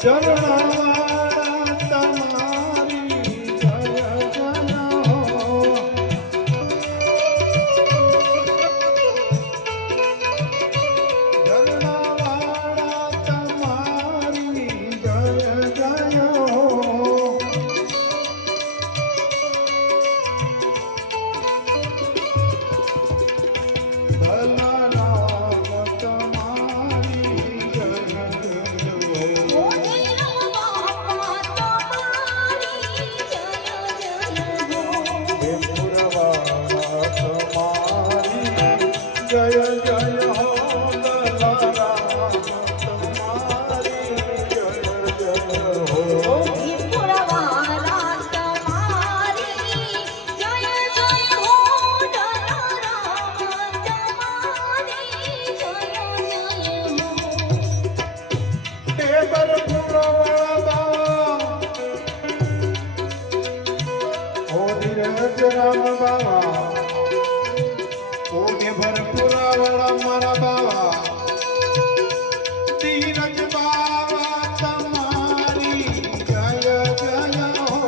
ચરણવાળા તમારી જય જય હો ચરણવાળા તમારી જય જય હો રામ બાવા ઓને ભરપુરા વાળા મારા બાવા ધીરજ બાવા તમારી જય જય હો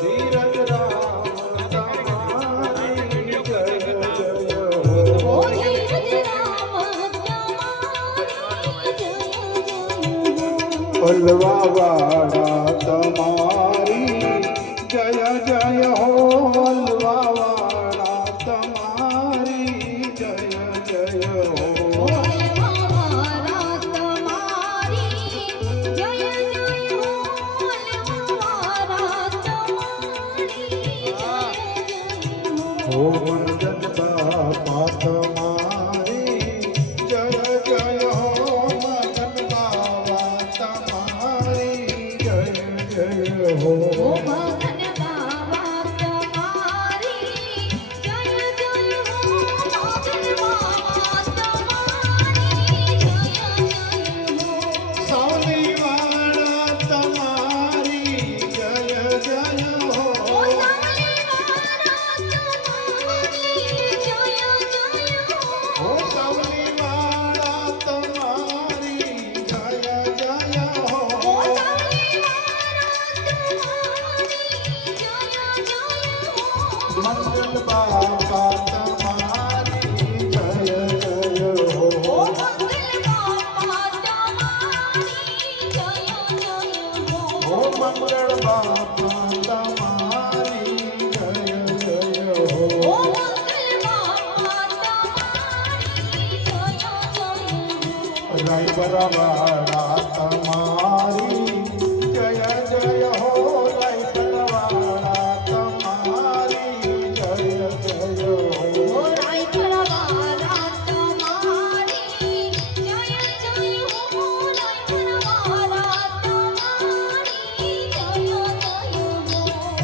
ધીરજ રામ તમારી જય જય હો પલવા વાળા તમારી જય જય હો પલવા વાળા તમારી જય જય હો હો મંજન બાપા તમારી જય જય હો મગન બાવા તમારી જય જય હો મગન બાવા તમારી જય જય હો મગન બાવા તમારી જય જય હો સાવલી વાળા તમારી જય જય હો હો સાવલી વાળા તમારી જય જય હો મંગલ બાપા તમારી જય જય હો હો મંગળ બાપા તમારી જય જય હો રાયબરા વાળા તમારી જય જય હો રાયબરા વાળા તમારી જય જય હો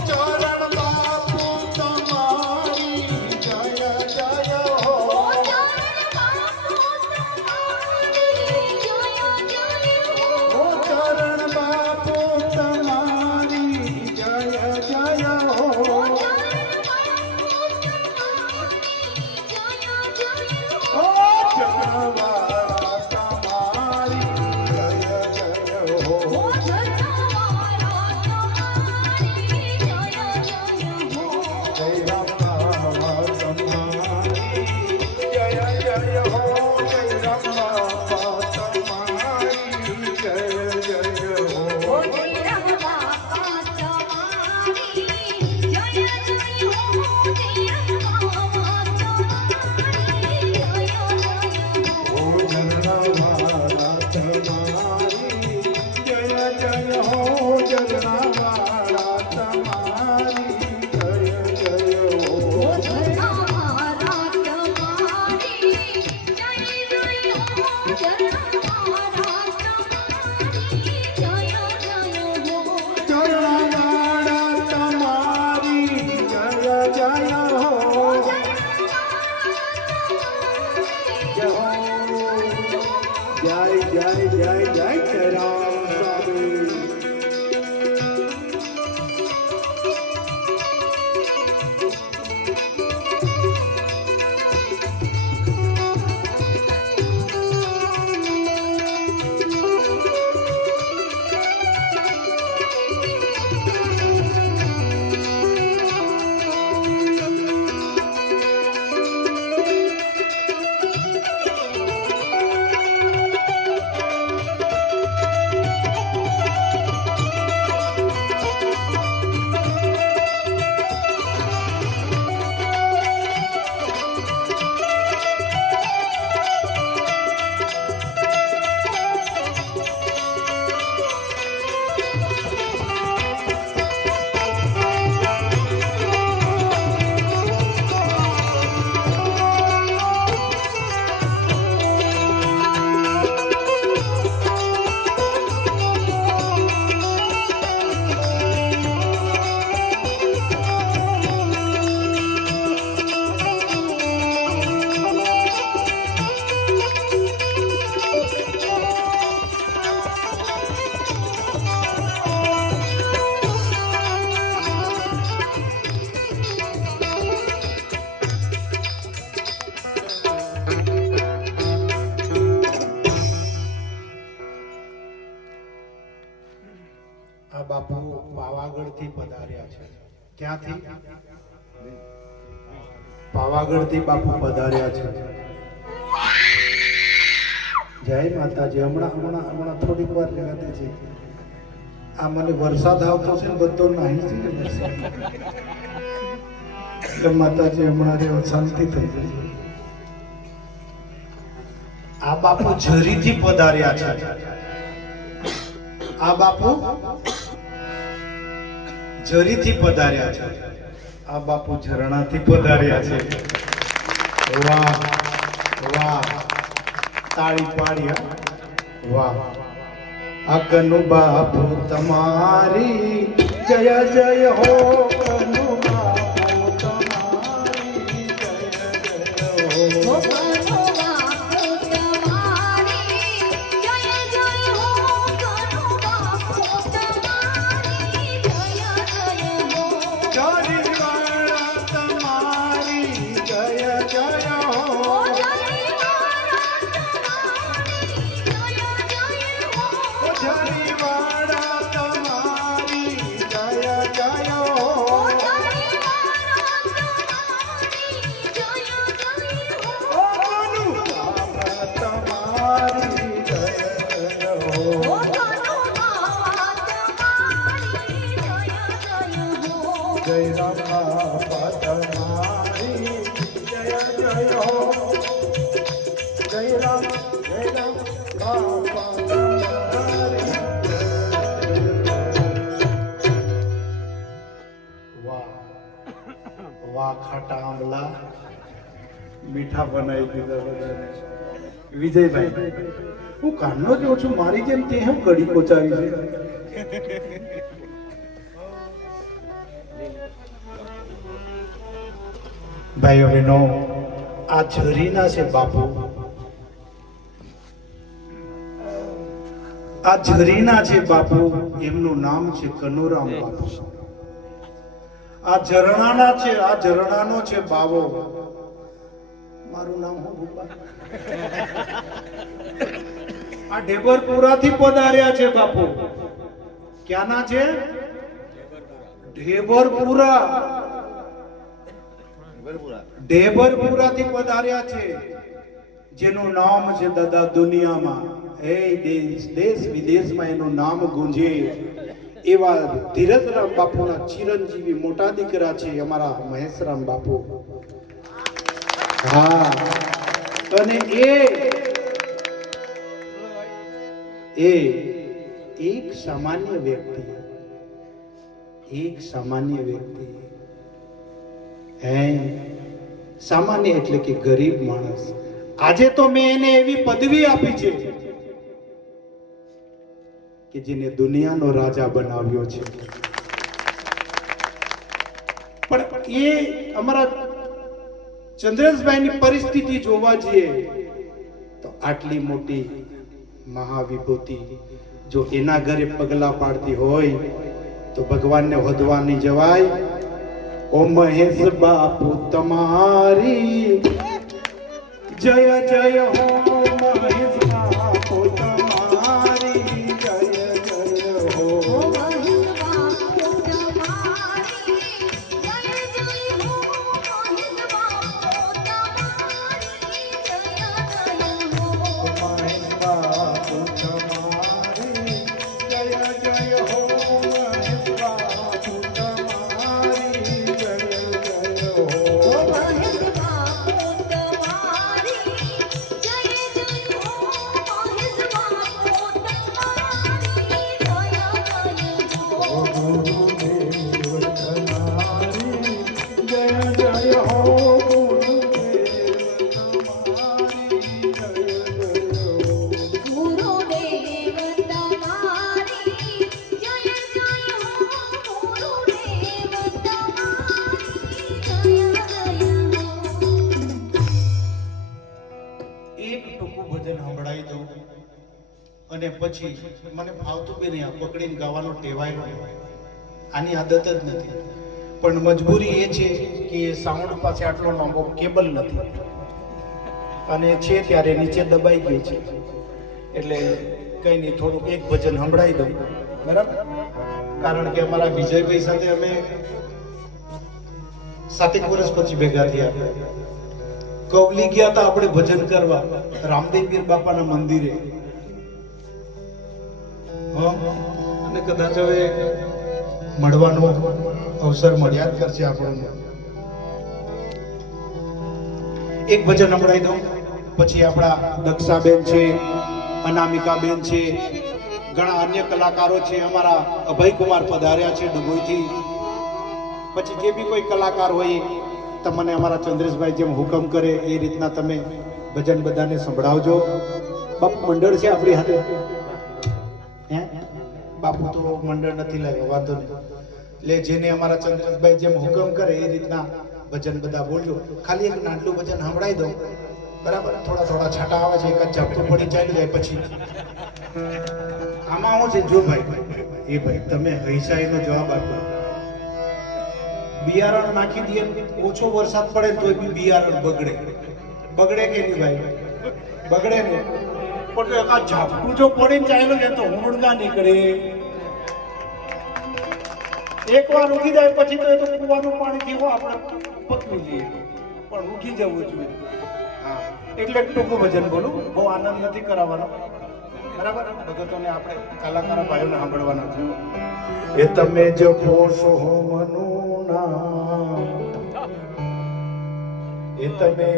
ચરણ બાપુ તમારી જય જય હો પાવાગઢથી પધાર્યા છે. ક્યાંથી? પાવાગઢથી બાપુ પધાર્યા છે. જય માતાજી. હમણાં થોડીક વાર લેવાતી છે. આ મને વરસાદ આવતો છે ને બધો નાહી છે ને વરસાદ. એટલે માતાજી હમણાં રેવ શાંતિ થઈ ગઈ. આ બાપુ ઝરીથી પધાર્યા છે. આ બાપુ ઝરીથી પધાર્યા છે. આ બાપુ ઝરણાથી પધાર્યા છે. વાહ વાહ, તાળી પાડ્યા. વાહ. આ કનુ બાપુ તમારી જય જય હો. કનુ બાપુ તમારી જય જય હો. વાહ, ખાટા આંબલા મીઠા બનાવી દીધા બધાને. વિજયભાઈ, હું કાનનો જ છું, મારી જેમ તે હું કડી કોચાવી છે. ભાઈઓ બહેનો, આ ઝરીના છે બાપુ. આ ઝરીના છે બાપુ. એમનું નામ છે કનુરામ બાપુ. આ ઝરણાના છે, આ ઝરણાનો છે બાવો. મારું નામ હું ભૂપા. આ ઢેબરપુરાથી પધાર્યા છે બાપુ. ક્યાંના છે? ઢેબરપુરા. ઢેબરપુરાથી પધાર્યા છે, જેનું નામ છે દાદા દુનિયામાં દેશ વિદેશમાં એનું નામ ગુંજે એવા ધીરજરામ બાપુના ચિરંજીવી મોટા દીકરા છે અમારા મહેશરામ બાપુ. હા, અને એ એક સામાન્ય વ્યક્તિ, હે સામાન્ય એટલે કે ગરીબ માણસ. આજે તો મેં એને એવી પદવી આપી છે કે જેને દુનિયાનો રાજા બનાવ્યો છે. પણ એ અમારા ચંદ્રેશભાઈની પરિસ્થિતિ જોવા જઈએ તો આટલી મોટી મહાવિભૂતિ જો એના ઘરે પગલા પાડતી હોય તો ભગવાનને હોદવાની જવાય. ઓ મહેશ બાપુ તમારી જય જય હો. મહેશ બાપુ તમારી જય જય હો. અને પછી મને ફાવતું બી નહીં, પકડીને ગાવાનો ટેવાયેલો નહીં, આની આદત જ નથી. પણ મજબૂરી એ છે કે સાઉન્ડ પાસે આટલો લાંબો કેબલ નથી અને છે ત્યારે નીચે દબાઈ ગયું છે, એટલે કંઈ નહીં, થોડુંક એક ભજન સંભળાવી દઉં. બરાબર? કારણ કે અમારા વિજયભાઈ સાથે અમે 7 વર્ષ પછી ભેગા થયા. કવલી ગયા હતા આપણે ભજન કરવા રામદેવ પીર બાપાના મંદિરે. અને કદાચ હવે મળવાનો અવસર મળ્યા જ કરશે આપણને. એક ભજન સંભળાઈ દઉં, પછી આપણા દક્ષાબેન છે, અનામિકાબેન છે, ઘણા અન્ય કલાકારો છે, અમારા અભયકુમાર પધાર્યા છે ડભોઈથી. પછી જે બી કોઈ કલાકાર હોય તમને અમારા ચંદ્રેશભાઈ જેમ હુકમ કરે એ રીતના તમે ભજન બધાને સંભળાવજો. બાપુ મંડળ છે આપણી હાથે? હે બાપુ તો મંડળ નથી લાવ્યો, વાંધો નહીં. એટલે જેને અમારા ચંદ્રેશભાઈ જેમ હુકમ કરે એ રીતના ભજન બધા બોલજો. ખાલી એક નાનલું ભજન સંભળાઈ દઉં, બરાબર? થોડા થોડા છાંટા આવે છે, એક જ ઝાપટું પડી ચાલી જાય પછી. આમાં શું છે જો ભાઈ, એ ભાઈ તમે હૈસાઈનો જવાબ આપો. બિયારણ નાખી દઈએ, ઓછો વરસાદ પડે તો બી બિયારણ બગડે. બગડે કે નહીં ભાઈ? બગડે ને. પણ આ ઝાપટું જો પડીને ચાલ્યું જાય તો હુંડગા નીકળે. એકવાર ઉગી જાય પછી તો એ તો કુવાનું પાણી થી આપણે પતવી જઈએ, પણ ઉગી જવું જોઈએ. હા, એટલે ટૂંકું ભજન બોલું, બહુ આનંદ નથી કરાવવાનો, બરાબર? ભગતોને આપણે કલાકાર ભાઈઓને સાંભળવાના છે. એ તમે જપો છો મનું નામ, એ તમે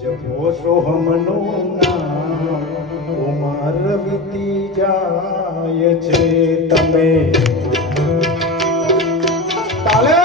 જપો છો મનું નામ, ઉમર વીતી જાય છે. તમે તાલે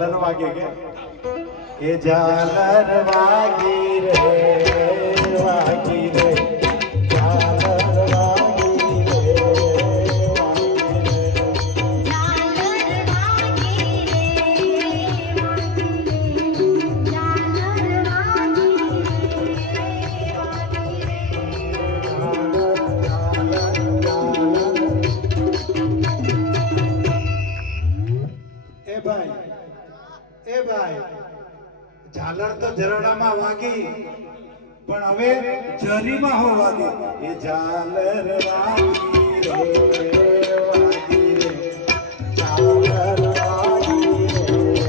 ઝાલર વાગે કે એ ઝાલર વાગી રે વાગી રે ઝાલર વાગી રે એ ભાઈ ઝાલર તો ઝરણામાં વાગી પણ હવે જરીમાં હો વાગી એ ઝાલર વાગી રે વાગી રે ઝાલર વાગી રે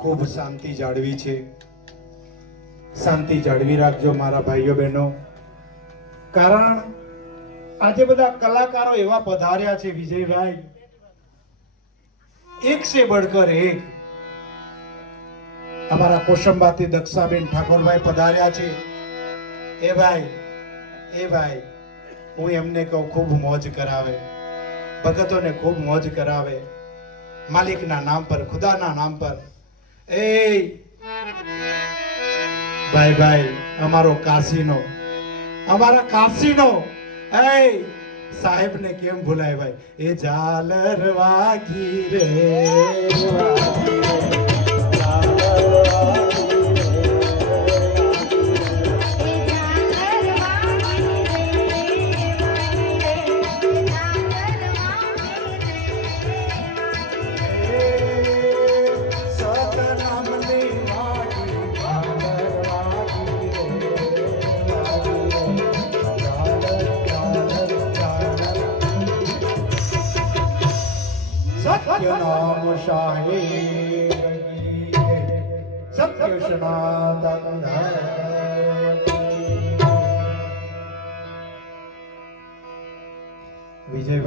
ખૂબ શાંતિ જાળવી છે. શાંતિ જાળવી રાખજો મારા ભાઈઓ બહેનો, કારણ આજે બધા કલાકારો એવા પધાર્યા છે વિજયભાઈ, એક સે બઢકર એક. અમારા કોશંબાથી દક્ષાબેન ઠાકોરભાઈ પધાર્યા છે. એ ભાઈ હું એમને કહું ખૂબ મોજ કરાવે, ભગતોને ખૂબ મોજ કરાવે, માલિકના નામ પર, ખુદાના નામ પર. એ ભાઈ અમારો કાશીનો, અમારા કાશીનો એ સાહેબને કેમ ભૂલાય ભાઈ? એ ઝાલર વાગી રે વાગી રે ઝાલર વાગી સત્ય નામ શાહી સત્ય સનાતન વિજય.